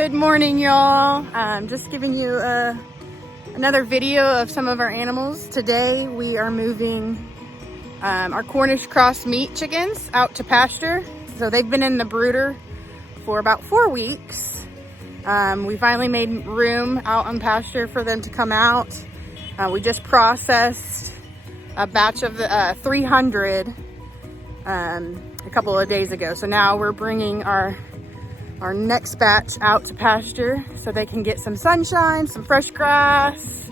Good morning, y'all. I'm just giving you another video of some of our animals. Today we are moving our Cornish Cross meat chickens out to pasture. So they've been in the brooder for about 4 weeks. We finally made room out on pasture for them to come out. We just processed a batch of the 300 a couple of days ago. So now we're bringing our next batch out to pasture so they can get some sunshine, some fresh grass,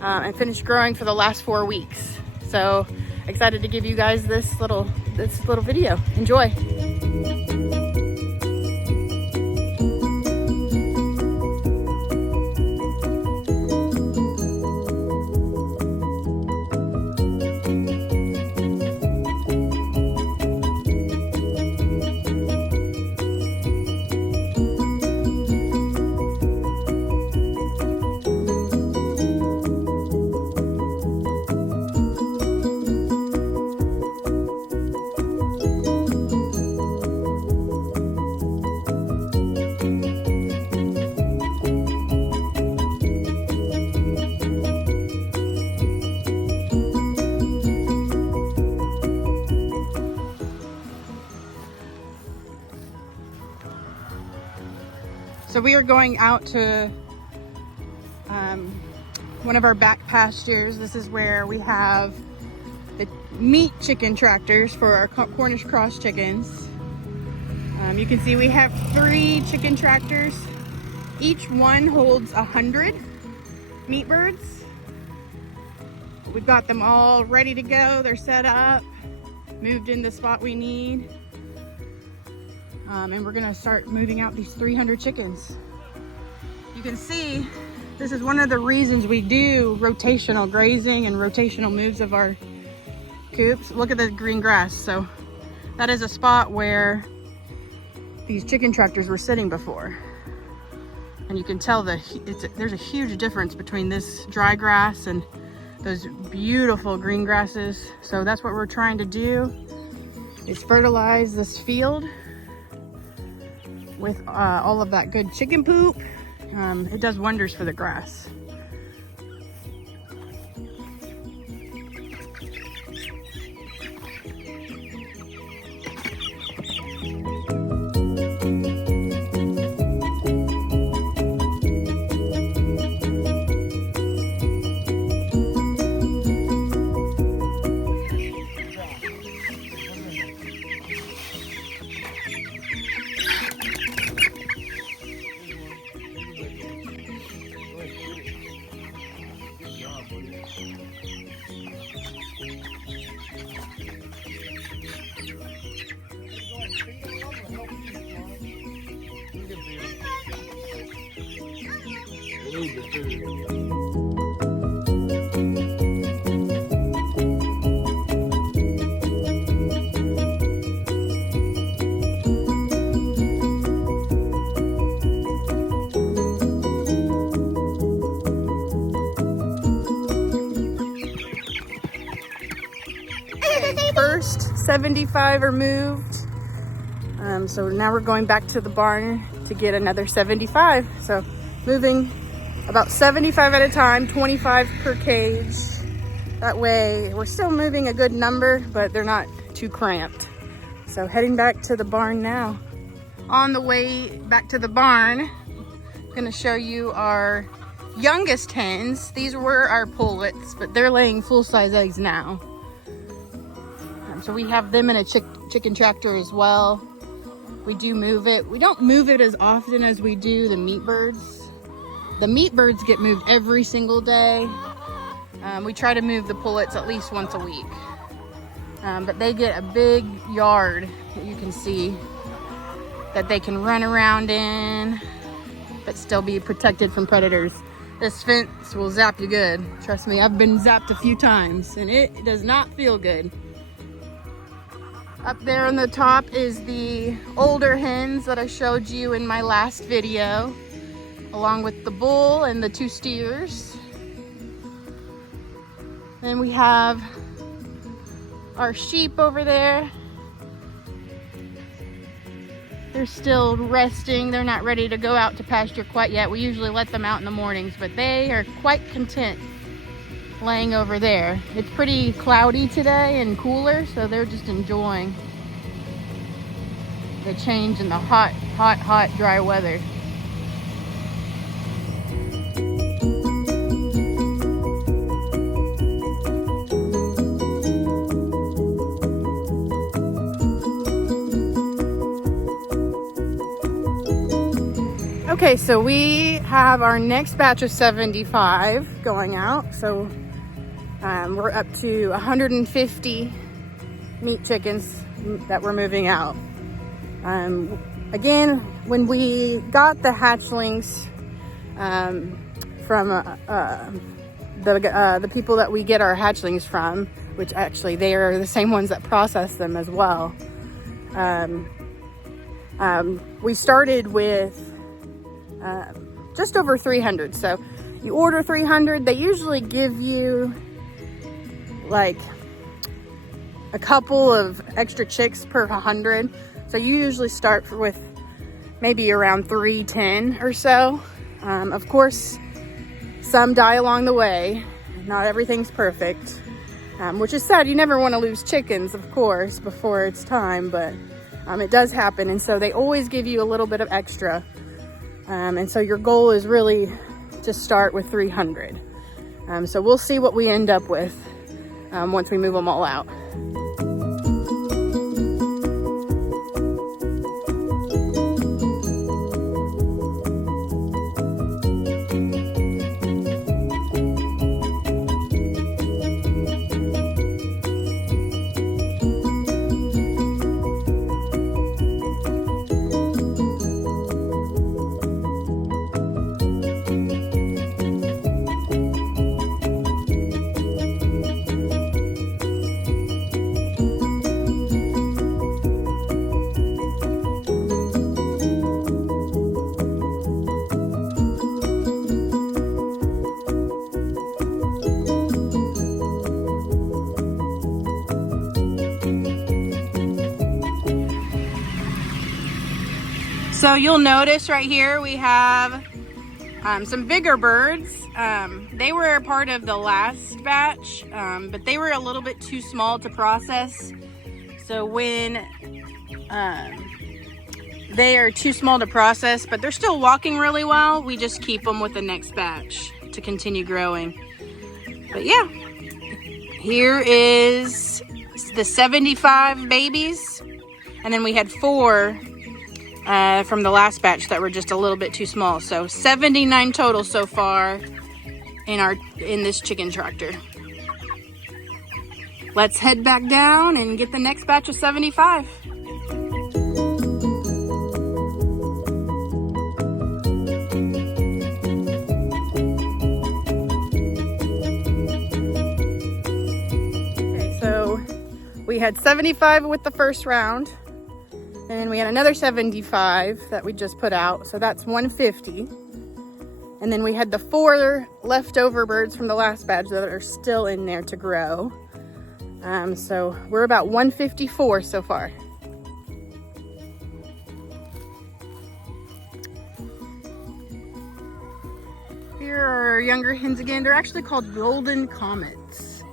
and finish growing for the last 4 weeks. So excited to give you guys this little video. Enjoy. So we are going out to one of our back pastures. This is where we have the meat chicken tractors for our Cornish Cross chickens. You can see we have 3 chicken tractors. Each one holds 100 meat birds. We've got them all ready to go. They're set up, moved in the spot we need. And we're gonna start moving out these 300 chickens. You can see this is one of the reasons we do rotational grazing and rotational moves of our coops. Look at the green grass. So that is a spot where these chicken tractors were sitting before. And you can tell there's a huge difference between this dry grass and those beautiful green grasses. So that's what we're trying to do, is fertilize this field with all of that good chicken poop. It does wonders for the grass. First 75 are moved. So now we're going back to the barn to get another 75. So moving about 75 at a time, 25 per cage. That way we're still moving a good number, but they're not too cramped. So heading back to the barn now. On the way back to the barn, I'm gonna show you our youngest hens. These were our pullets, but they're laying full-size eggs now. So we have them in a chicken tractor as well. We do move it. We don't move it as often as we do the meat birds. The meat birds get moved every single day. We try to move the pullets at least once a week. But they get a big yard that you can see that they can run around in, but still be protected from predators. This fence will zap you good. Trust me, I've been zapped a few times and it does not feel good. Up there on the top is the older hens that I showed you in my last video, along with the bull and the 2 steers. Then we have our sheep over there. They're still resting. They're not ready to go out to pasture quite yet. We usually let them out in the mornings, but they are quite content laying over there. It's pretty cloudy today and cooler, so they're just enjoying the change in the hot, dry weather. Okay, so we have our next batch of 75 going out. So we're up to 150 meat chickens that we're moving out. Again, when we got the hatchlings from the people that we get our hatchlings from, which actually they are the same ones that process them as well, we started with just over 300. So you order 300, they usually give you like a couple of extra chicks per 100. So you usually start with maybe around 310 or so. Of course, some die along the way. Not everything's perfect, which is sad. You never want to lose chickens, of course, before it's time, but it does happen. And so they always give you a little bit of extra. And so your goal is really to start with 300. So we'll see what we end up with once we move them all out. So you'll notice right here we have some bigger birds. They were a part of the last batch, but they were a little bit too small to process. So when they are too small to process, but they're still walking really well, we just keep them with the next batch to continue growing. But yeah, here is the 75 babies. And then we had 4 from the last batch that were just a little bit too small. So 79 total so far in this chicken tractor. Let's head back down and get the next batch of 75. Okay, so we had 75 with the first round. And then we had another 75 that we just put out. So that's 150. And then we had the 4 leftover birds from the last batch that are still in there to grow. So we're about 154 so far. Here are our younger hens again. They're actually called golden comets.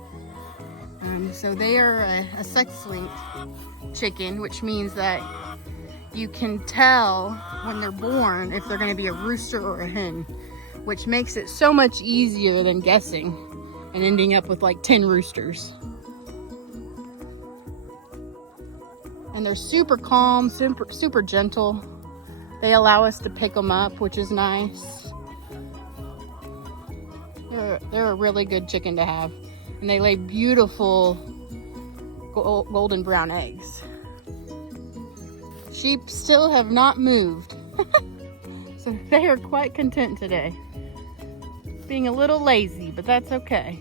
So they are a sex-linked chicken, which means that you can tell when they're born if they're going to be a rooster or a hen, which makes it so much easier than guessing and ending up with like 10 roosters. And they're super calm, super gentle. They allow us to pick them up, which is nice. They're a really good chicken to have. And they lay beautiful golden brown eggs. Sheep still have not moved. So they are quite content today. Being a little lazy, but that's okay.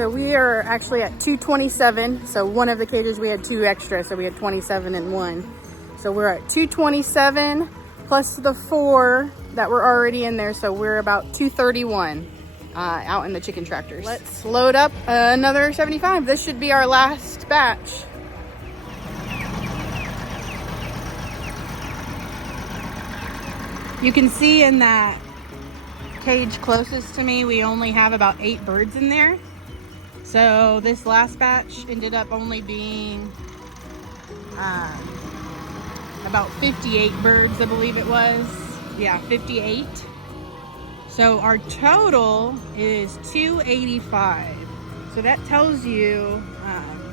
so we are actually at 227. So one of the cages we had 2 extra, so we had 27 in one. So we're at 227 plus the 4 that were already in there. So we're about 231 out in the chicken tractors. Let's load up another 75. This should be our last batch. You can see in that cage closest to me, we only have about 8 birds in there. So this last batch ended up only being about 58 birds, I believe it was. Yeah, 58. So our total is 285. So that tells you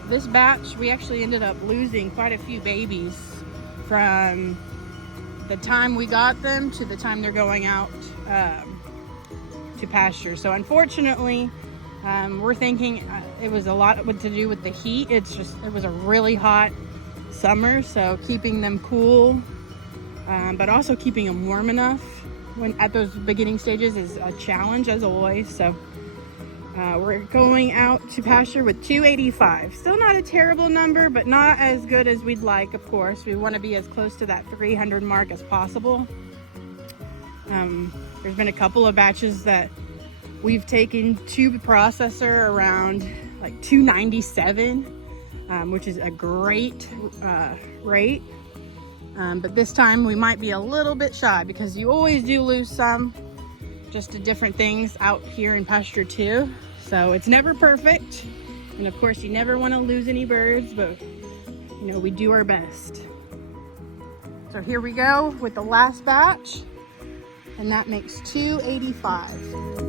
this batch, we actually ended up losing quite a few babies from the time we got them to the time they're going out to pasture. So unfortunately, we're thinking it was a lot to do with the heat. It was a really hot summer, so keeping them cool, but also keeping them warm enough when at those beginning stages is a challenge, as always. So we're going out to pasture with 285. Still not a terrible number, but not as good as we'd like, of course. We want to be as close to that 300 mark as possible. There's been a couple of batches that we've taken to the processor around like 297, which is a great rate. But this time we might be a little bit shy because you always do lose some just to different things out here in pasture too. So it's never perfect. And of course you never want to lose any birds, but you know, we do our best. So here we go with the last batch, and that makes 285.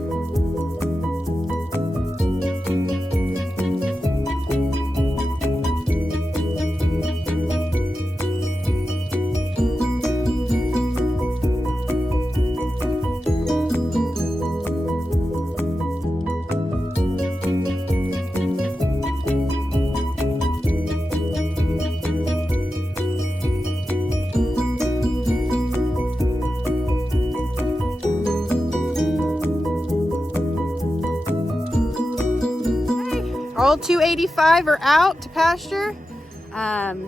All 285 are out to pasture.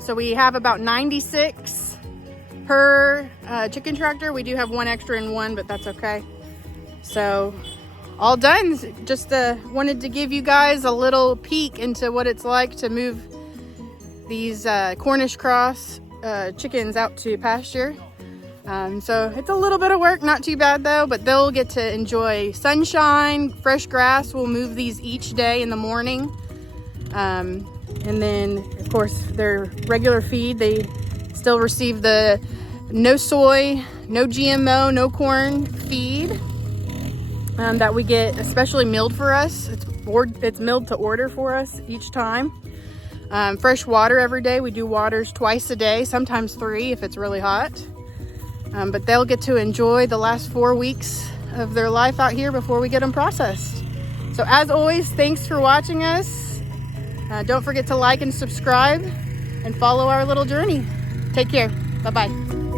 So we have about 96 per chicken tractor. We do have 1 extra in one, but that's okay. So all done. Just wanted to give you guys a little peek into what it's like to move these Cornish Cross chickens out to pasture. So it's a little bit of work, not too bad though, but they'll get to enjoy sunshine, fresh grass. We'll move these each day in the morning. And then of course their regular feed, they still receive the no soy, no GMO, no corn feed that we get especially milled for us. It's milled to order for us each time. Fresh water every day. We do waters twice a day, sometimes 3 if it's really hot. But they'll get to enjoy the last 4 weeks of their life out here before we get them processed. So as always, thanks for watching us. Don't forget to like and subscribe and follow our little journey. Take care. Bye-bye.